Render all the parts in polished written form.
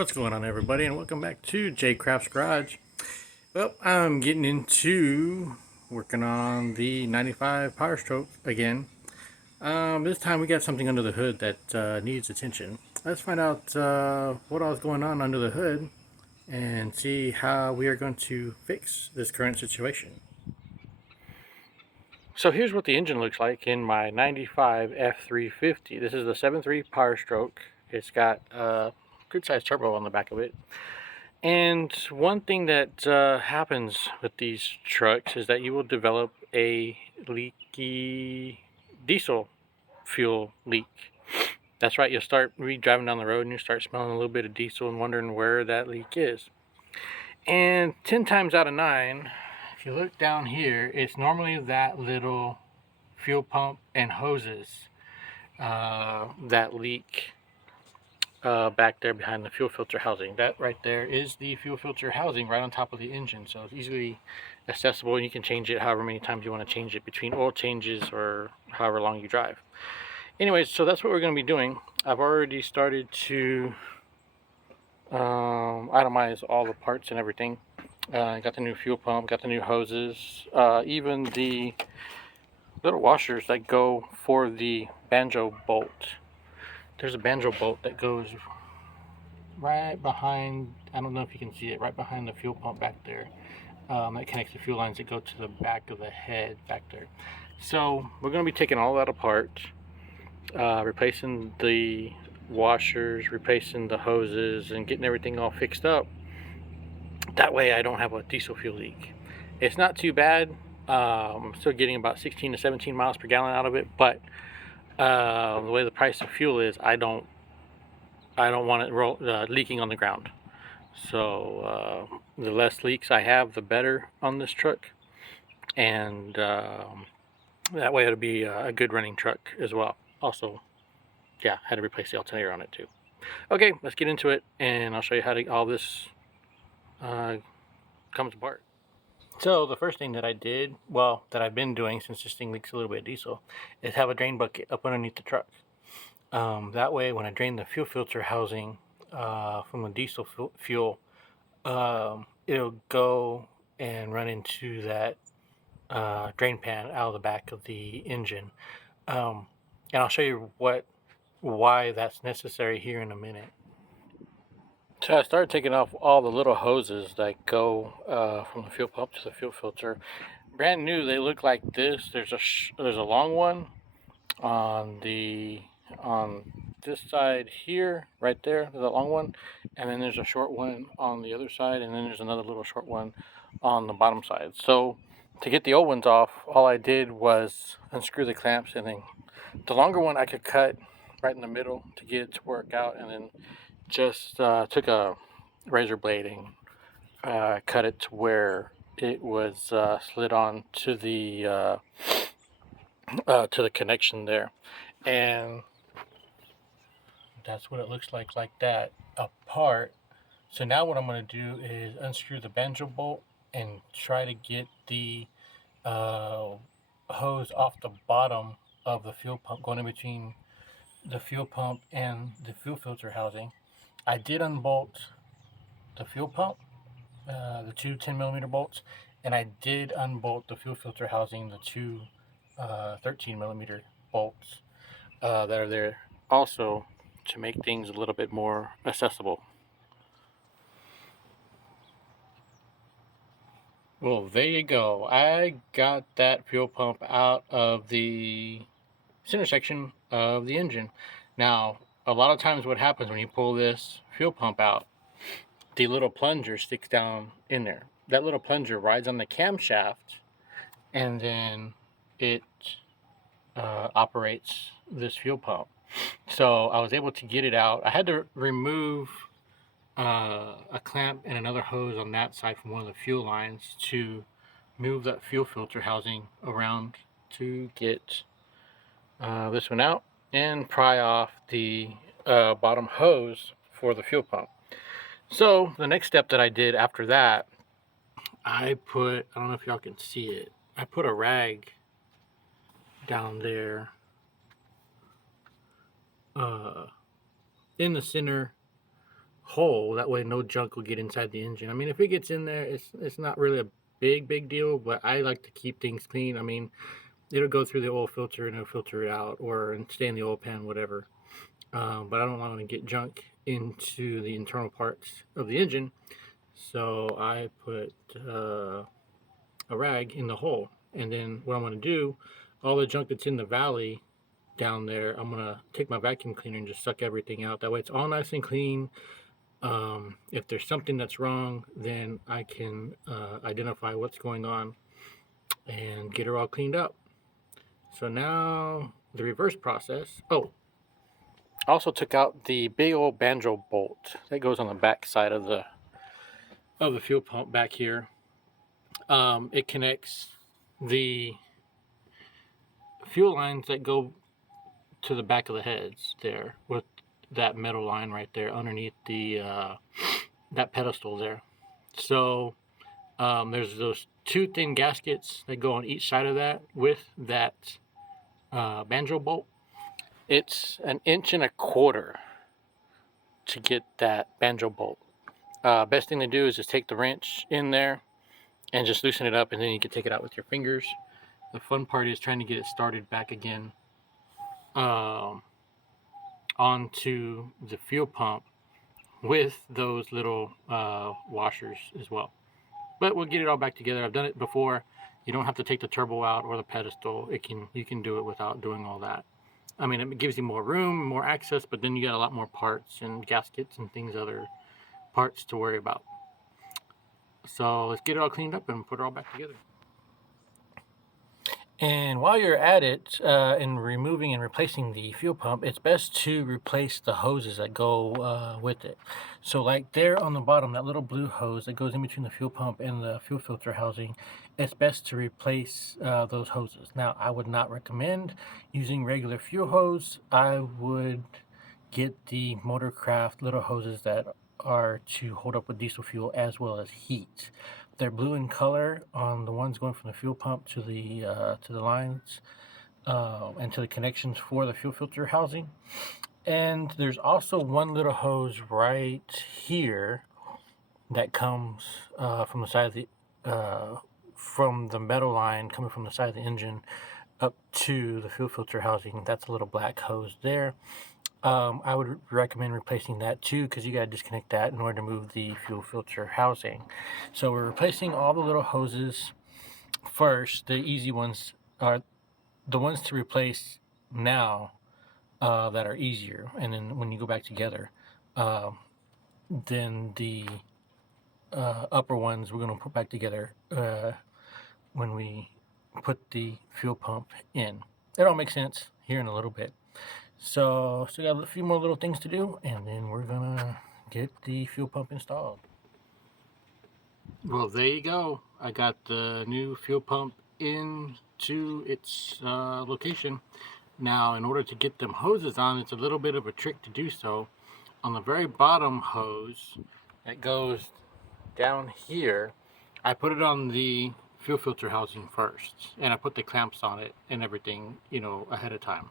What's going on, everybody, and welcome back to J.Craft's Garage. Well, I'm getting into working on the 95 Powerstroke again. This time we got something under the hood that needs attention. Let's find out what all's going on under the hood and see how we are going to fix this current situation. So here's what the engine looks like in my 95 F350. This is the 7.3 Powerstroke. It's got a good sized turbo on the back of it. And one thing that happens with these trucks is that you will develop a leaky diesel fuel leak. That's right, you'll start driving down the road and you start smelling a little bit of diesel and wondering where that leak is. And 10 times out of 9, if you look down here, it's normally that little fuel pump and hoses that leak back there behind the fuel filter housing. That right there is the fuel filter housing right on top of the engine, so it's easily accessible and you can change it however many times you want to change it between oil changes or however long you drive. Anyways, so that's what we're going to be doing. I've already started to itemize all the parts and everything. Got the new fuel pump, got the new hoses, even the little washers that go for the banjo bolt. There's a banjo bolt that goes right behind, I don't know if you can see it, right behind the fuel pump back there. That connects the fuel lines that go to the back of the head back there. So we're going to be taking all that apart, replacing the washers, replacing the hoses, and getting everything all fixed up. That way I don't have a diesel fuel leak. It's not too bad. I'm still getting about 16 to 17 miles per gallon out of it, but the way the price of fuel is, I don't want it leaking on the ground. So the less leaks I have, the better on this truck, and that way it'll be a good running truck as well. Also, yeah, had to replace the alternator on it too. Okay, let's get into it, and I'll show you how all this comes apart. So the first thing that I did, well, that I've been doing since this thing leaks a little bit of diesel, is have a drain bucket up underneath the truck. That way, when I drain the fuel filter housing from the diesel fuel, it'll go and run into that drain pan out of the back of the engine. And I'll show you why that's necessary here in a minute. So I started taking off all the little hoses that go from the fuel pump to the fuel filter. Brand new, they look like this. There's a long one on this side here, right there, there's a long one, and then there's a short one on the other side, and then there's another little short one on the bottom side. So to get the old ones off, all I did was unscrew the clamps, and then the longer one I could cut right in the middle to get it to work out, and then just took a razor blade and cut it to where it was slid on to the connection there, and that's what it looks like that apart. So now what I'm going to do is unscrew the banjo bolt and try to get the hose off the bottom of the fuel pump, going in between the fuel pump and the fuel filter housing. I did unbolt the fuel pump, the two 10mm bolts, and I did unbolt the fuel filter housing, the two 13mm bolts that are there also, to make things a little bit more accessible. Well, there you go. I got that fuel pump out of the center section of the engine. Now, a lot of times what happens when you pull this fuel pump out, the little plunger sticks down in there. That little plunger rides on the camshaft, and then it operates this fuel pump. So I was able to get it out. I had to remove a clamp and another hose on that side from one of the fuel lines to move that fuel filter housing around to get this one out and pry off the bottom hose for the fuel pump. So the next step that I did after that, I don't know if y'all can see it, I put a rag down there in the center hole. That way no junk will get inside the engine. I mean, if it gets in there, it's not really a big deal, but I like to keep things clean. I mean, it'll go through the oil filter and it'll filter it out, or stay in the oil pan, whatever. But I don't want to get junk into the internal parts of the engine, so I put a rag in the hole. And then what I'm going to do, all the junk that's in the valley down there, I'm going to take my vacuum cleaner and just suck everything out. That way it's all nice and clean. If there's something that's wrong, then I can identify what's going on and get her all cleaned up. So now the reverse process. Oh, I also took out the big old banjo bolt that goes on the back side of the fuel pump back here. It connects the fuel lines that go to the back of the heads there, with that metal line right there underneath the that pedestal there. So there's those two thin gaskets that go on each side of that with that banjo bolt. It's 1.25 inches to get that banjo bolt. Best thing to do is just take the wrench in there and just loosen it up, and then you can take it out with your fingers. The fun part is trying to get it started back again onto the fuel pump with those little washers as well. But we'll get it all back together. I've done it before. You don't have to take the turbo out or the pedestal. You can do it without doing all that. I mean, it gives you more room, more access, but then you got a lot more parts and gaskets and things, other parts to worry about. So let's get it all cleaned up and put it all back together. And while you're at it, in removing and replacing the fuel pump, it's best to replace the hoses that go with it. So like there on the bottom, that little blue hose that goes in between the fuel pump and the fuel filter housing, it's best to replace those hoses. Now, I would not recommend using regular fuel hose. I would get the J.Craft little hoses that are to hold up with diesel fuel as well as heat. They're blue in color on the ones going from the fuel pump to the lines and to the connections for the fuel filter housing. And there's also one little hose right here that comes from the side of the from the metal line coming from the side of the engine up to the fuel filter housing. That's a little black hose there. I would recommend replacing that too, because you got to disconnect that in order to move the fuel filter housing. So we're replacing all the little hoses first. The easy ones are the ones to replace now that are easier, and then when you go back together, then the upper ones we're going to put back together when we put the fuel pump in. It all makes sense here in a little bit. So got a few more little things to do, and then we're gonna get the fuel pump installed. Well, there you go. I got the new fuel pump into its location. Now, in order to get them hoses on, it's a little bit of a trick to do so. On the very bottom hose that goes down here, I put it on the fuel filter housing first, and I put the clamps on it and everything, ahead of time.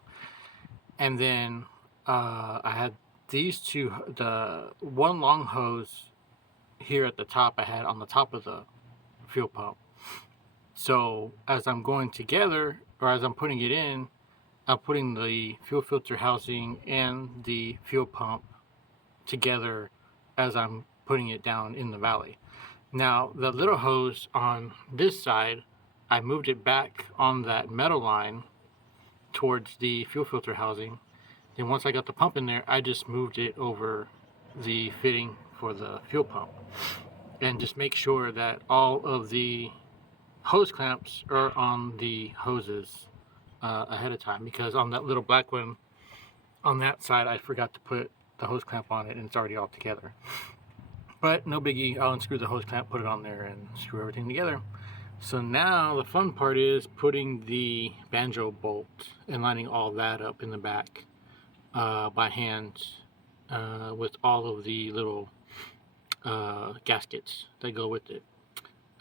And then I had these two, the one long hose here at the top I had on the top of the fuel pump. So as I'm going together, or as I'm putting it in, I'm putting the fuel filter housing and the fuel pump together as I'm putting it down in the valley. Now, the little hose on this side, I moved it back on that metal line towards the fuel filter housing. Then once I got the pump in there, I just moved it over the fitting for the fuel pump, and just make sure that all of the hose clamps are on the hoses ahead of time, because on that little black one on that side, I forgot to put the hose clamp on it, and it's already all together. But no biggie, I'll unscrew the hose clamp, put it on there, and screw everything together. So now the fun part is putting the banjo bolt and lining all that up in the back by hand with all of the little gaskets that go with it.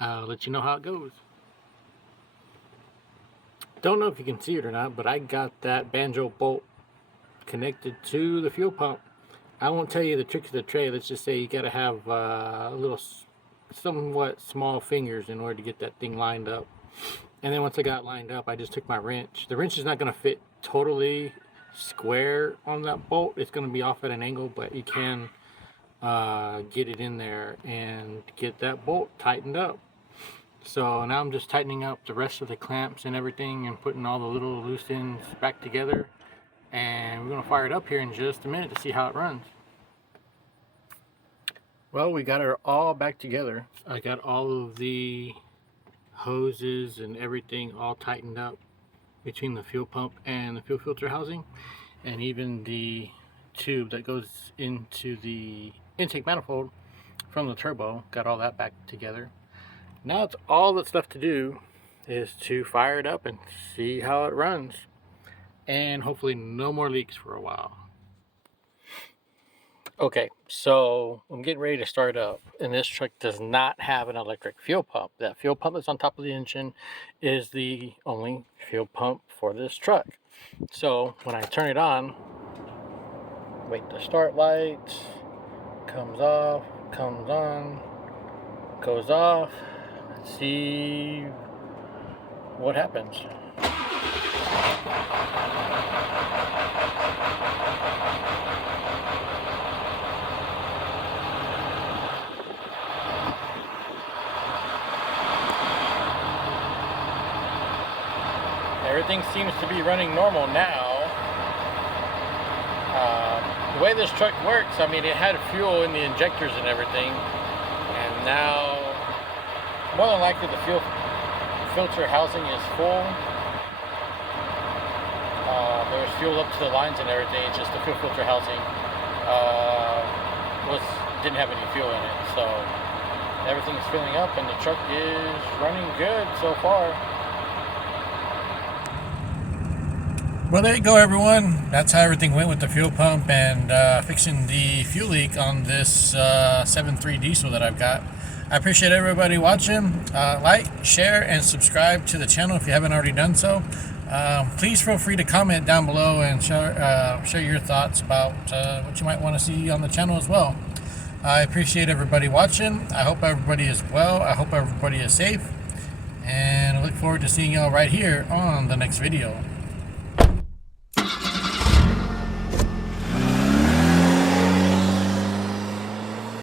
I'll let you know how it goes. Don't know if you can see it or not, but I got that banjo bolt connected to the fuel pump, I won't tell you the tricks of the trade. Let's just say you got to have a little, somewhat small fingers in order to get that thing lined up. And then once I got lined up, I just took my wrench. The wrench is not going to fit totally square on that bolt. It's going to be off at an angle, but you can get it in there and get that bolt tightened up. So now I'm just tightening up the rest of the clamps and everything and putting all the little loose ends back together. And we're going to fire it up here in just a minute to see how it runs. Well, we got it all back together. I got all of the hoses and everything all tightened up between the fuel pump and the fuel filter housing, and even the tube that goes into the intake manifold from the turbo, got all that back together. Now it's all that's left to do is to fire it up and see how it runs, and hopefully no more leaks for a while. Okay, so I'm getting ready to start up, and this truck does not have an electric fuel pump. That fuel pump that's on top of the engine is the only fuel pump for this truck. So when I turn it on, wait, the start light comes off, comes on, goes off. Let's see what happens. Everything seems to be running normal now. The way this truck works, I mean, it had fuel in the injectors and everything, and now more than likely the fuel filter housing is full. There's fuel up to the lines and everything. It's just the fuel filter housing didn't have any fuel in it, so everything's filling up and the truck is running good so far. Well, there you go, everyone. That's how everything went with the fuel pump and fixing the fuel leak on this 7.3 diesel that I've got. I appreciate everybody watching. Like, share, and subscribe to the channel if you haven't already done so. Please feel free to comment down below and share your thoughts about what you might want to see on the channel as well. I appreciate everybody watching. I hope everybody is well. I hope everybody is safe. And I look forward to seeing y'all right here on the next video.